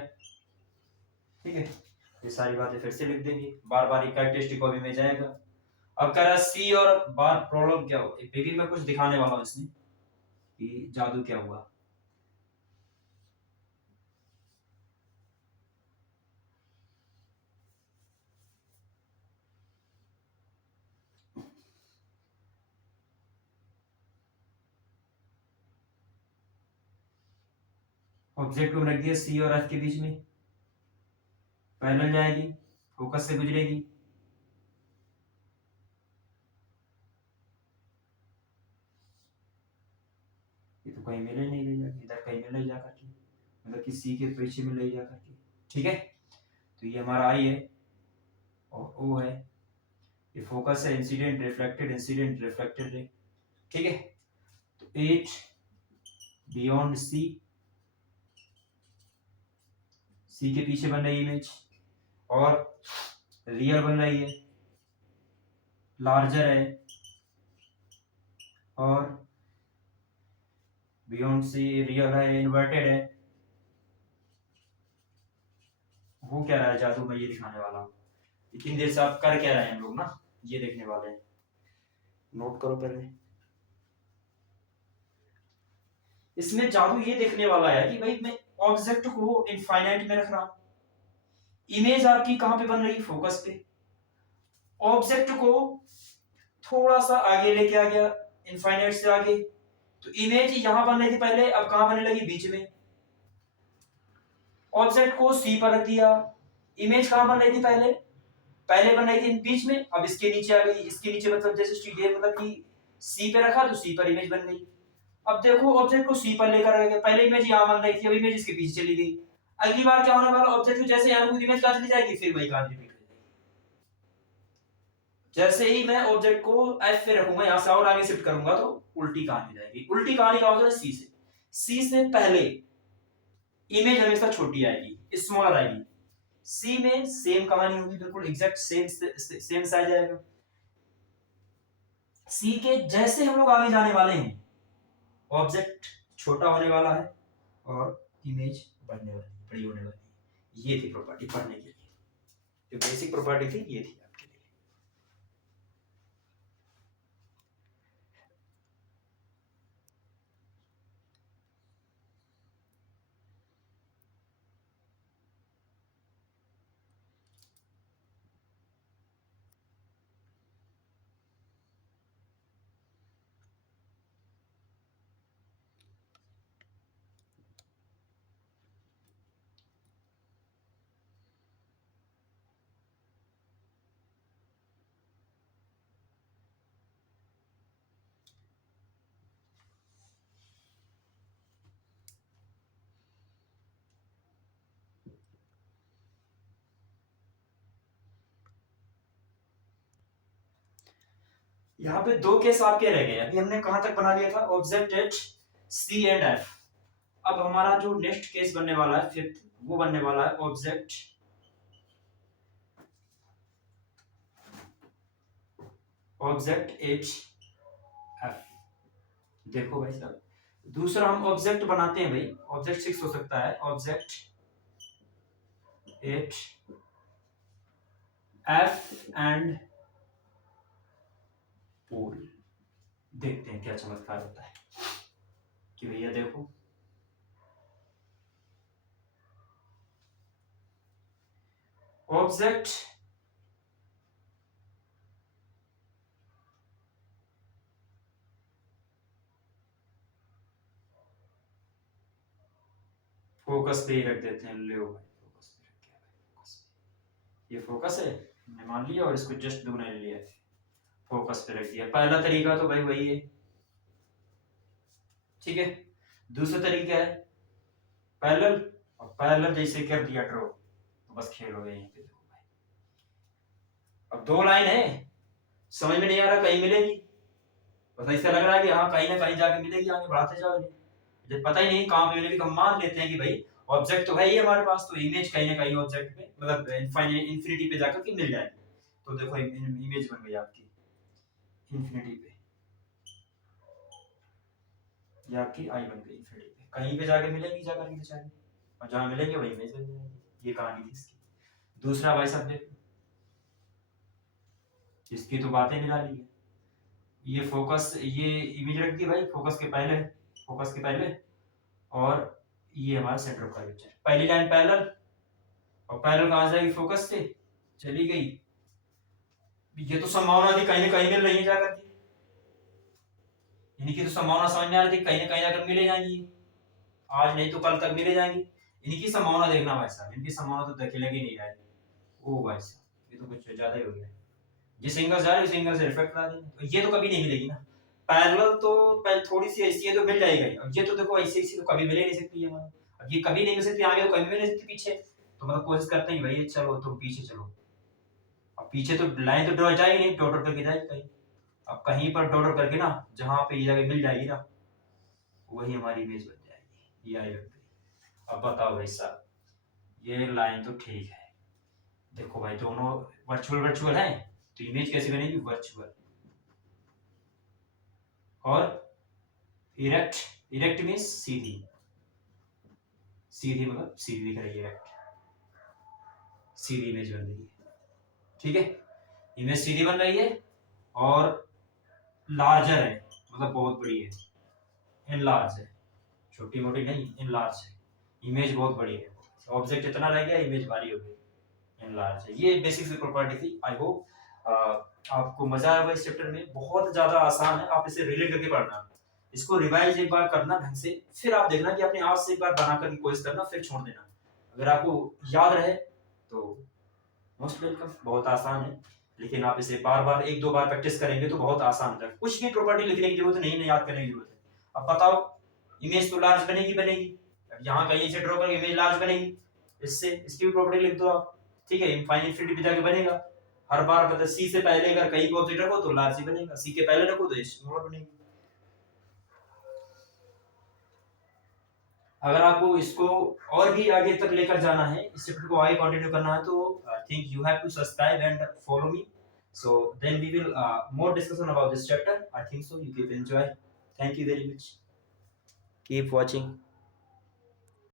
ठीक है, ये सारी बातें फिर से लिख देंगे, बार बार कैरेक्टरिस्टिक कॉपी में जाएगा। अब कह रहा है सी और बार प्रॉब्लम क्या हो, बेबी में कुछ दिखाने वाला हूं इसमें कि जादू क्या हुआ। ऑब्जेक्ट को रख दिया सी और एफ के बीच में, पैरेलल जाएगी, फोकस से गुजरेगी, ये तो कहीं मिले नहीं ले जाके, इधर कहीं मिले जा करके, मतलब कि सी के पीछे में ले जा करके। ठीक है, तो ये हमारा आई है और ओ है, ये फोकस है, इंसिडेंट रिफ्लेक्टेड रे। ठीक है, तो 8 बियॉन्ड सी, सी के पीछे बन रही इमेज और रियल बन रही है, लार्जर है और बियॉन्ड सी रियल है, इन्वर्टेड है। वो क्या रहा है जादू, मैं ये दिखाने वाला हूँ। इतनी देर से आप कर क्या रहे हैं हम लोग ना, ये देखने वाले हैं, नोट करो पहले। इसमें जादू ये देखने वाला है कि भाई मैं ऑब्जेक्ट को इनफाइनाइट में रख रहा हूं, इमेज आपकी कहां पे बन रही है, फोकस पे, ऑब्जेक्ट को थोड़ा सा आगे लेके आ गया, इनफाइनाइट से आगे, तो इमेज यहां बन रही थी पहले, अब कहां बनने लगी, बीच में। ऑब्जेक्ट को सी पर रख दिया, इमेज कहां बन रही थी पहले, पहले बन रही थी बीच में, अब इसके नीचे आ गई, इसके नीचे मतलब जैसे ये मतलब कि सी पे रखा तो सी पर इमेज बन गई। अब देखो ऑब्जेक्ट को सी पर लेकर आ गया, पहले इमेज यहां बन रही थी, अब इमेज इसके पीछे चली गई। अगली बार क्या होने वाला, ऑब्जेक्ट को जैसे यहां इमेज कहां चली जाएगी, फिर वही कहानी रिपीट हो जाएगी। जैसे ही मैं ऑब्जेक्ट को एफ पे रखूंगा, यहां से और आगे शिफ्ट करूंगा तो उल्टी कहानी जाएगी। उल्टी कहानी का मतलब सी से, सी से पहले इमेज हमेशा छोटी आएगी, स्मॉलर आएगी, सी में सेम कहानी होगी, बिल्कुल एग्जैक्ट सेम साइज आएगा। सी के जैसे हम लोग आगे जाने वाले हैं, ऑब्जेक्ट छोटा होने वाला है और इमेज बढ़ने वाली, बड़ी होने वाली है। ये थी प्रॉपर्टी पढ़ने के लिए, जो बेसिक प्रॉपर्टी थी ये थी आपके लिए। यहाँ पे दो केस आपके रह गए, अभी हमने कहां तक बना लिया था, object at C and F. अब हमारा जो नेक्स्ट केस बनने वाला है फिफ्थ, वो बनने वाला है ऑब्जेक्ट एच एफ। देखो भाई साहब, दूसरा हम ऑब्जेक्ट बनाते हैं भाई, ऑब्जेक्ट 6 हो सकता है, object at F and pole. देखते हैं क्या चमत्कार होता है कि भैया देखो, ऑब्जेक्ट फोकस पे ही रख देते हैं। ले भाई फोकस पे रख दिया भाई, फोकस पे। ये फोकस है, हमने मान लिया और इसको जस्ट दुगना ले लिया, फोकस पे रख दिया। पहला तरीका तो भाई वही है, ठीक है। दूसरा तरीका है पैरेलल, और पैरेलल जैसे कर दिया ड्रॉ, तो बस खेल हो गया यहीं पे। देखो भाई, अब दो लाइन है, समझ में नहीं आ रहा कहीं मिलेगी, बस ऐसा लग रहा है कि हाँ कहीं ना कहीं जाके मिलेगी, आगे बढ़ाते जाओगे, जब पता ही नहीं कहाँ पे मिलेगी। तो हम मान लेते हैं कि भाई ऑब्जेक्ट तो है ही हमारे पास, तो इमेज कहीं ना कहीं ऑब्जेक्ट पे मतलब इन्फिनिटी पे जाकर के मिल जाएगी। तो देखो इमेज बन गई आपकी इन्फिनिटी पे, ये आपकी आई बन गई इन्फिनिटी पे, कहीं पे जाके मिलेगी जाकर के बेचारी, और जहाँ मिलेंगे वही इमेज बन जाएगी। ये कहानी थी इसकी। दूसरा भाई सब देखो, इसकी तो बातें निराली है। ये फोकस, ये इमेज रख दी भाई फोकस के पहले, फोकस के पहले, और ये हमारा सेंटर ऑफ कर्वेचर। पहली लाइन पैरेलल, और पैरेलल कहां जाएगी, फोकस से चली गई। ये तो संभावना थी कहीं ना कहीं मिल रही है जाकर के, इनकी तो संभावना समझ में आ रही थी कहीं ना कहीं जाकर मिले जाएंगी, आज नहीं तो कल तक मिले जाएंगी। इनकी संभावना देखना भाई साहब, इनकी संभावना तो देखे लगी नहीं रहा है। ओ भाई साहब ये तो कुछ ज्यादा ही हो गया, जिस एंगल जा रही है उस एंगल से रिफ्लेक्ट करा देंगे, तो ये तो कभी नहीं मिलेगी ना। पैरेलल तो पहले थोड़ी सी ऐसी है तो मिल जाएगा ही। अब ये तो देखो ऐसी ऐसी तो कभी मिल ही नहीं सकती है हमारा, अब ये कभी नहीं मिल सकती, आगे तो कभी मिल नहीं सकती पीछे। तो मतलब कोशिश करते हैं भाई चलो तो पीछे चलो, अब पीछे तो लाइन तो ड्रॉ जाएगी नहीं, डॉट करके जाएगी कहीं। अब कहीं पर डॉट करके ना जहां पे ये जगह मिल जाएगी ना, वही हमारी इमेज बन जाएगी, ये आई बन गई। अब बताओ भाई साहब, ये लाइन तो ठीक है, देखो भाई दोनों वर्चुअल वर्चुअल है, तो इमेज कैसे बनेगी, वर्चुअल। और इरेक्ट, इरेक्ट मीन्स सीधी, सीधी मतलब सीधी दिख रही है, इरेक्ट सीधी इमेज बन रही है, ठीक है। इमेज सीधी बन रही है और लार्जर है, मतलब बहुत बड़ी है, इनलार्ज है, छोटी मोटी नहीं इनलार्ज है, इमेज बहुत बड़ी है। ऑब्जेक्ट इतना रह गया, इमेज भारी हो गई, इनलार्ज है। ये बेसिक सी प्रॉपर्टी थी। आई होप आपको मजा आया इस चैप्टर में, बहुत ज्यादा आसान है, आप इसे रिलेट करके पढ़ना, इसको रिवाइज एक बार करना ढंग से, फिर आप देखना कि अपने आप से एक बार बनाकर की कोशिश करना, फिर छोड़ देना। अगर आपको याद रहे तो मोस्ट वेलकम, बहुत आसान है, लेकिन आप इसे बार बार एक दो बार प्रैक्टिस करेंगे तो बहुत आसान हो जाएगा। कुछ भी प्रॉपर्टी लिखने की जरूरत नहीं है, याद करने की जरूरत है। अब बताओ इमेज तो लार्ज बनेगी बनेगी, अब यहाँ कहीं से ड्रॉ करके इमेज लार्ज बनेगी, इससे इसकी भी प्रॉपर्टी लिख दो आप, ठीक है। इनफाइनाइट पे जाके बनेगा हर बार, मतलब सी से पहले अगर कहीं को ऑब्जेक्ट रखो तो लार्ज ही बनेगा, सी के पहले रखो तो स्मॉल बनेगी। अगर आपको इसको और भी आगे तक लेकर जाना है, इस चैप्टर को आगे कंटिन्यू करना है, तो I think you have to subscribe and follow me, so then we will more discussion about this chapter. I think so you keep enjoy, thank you very much, keep watching.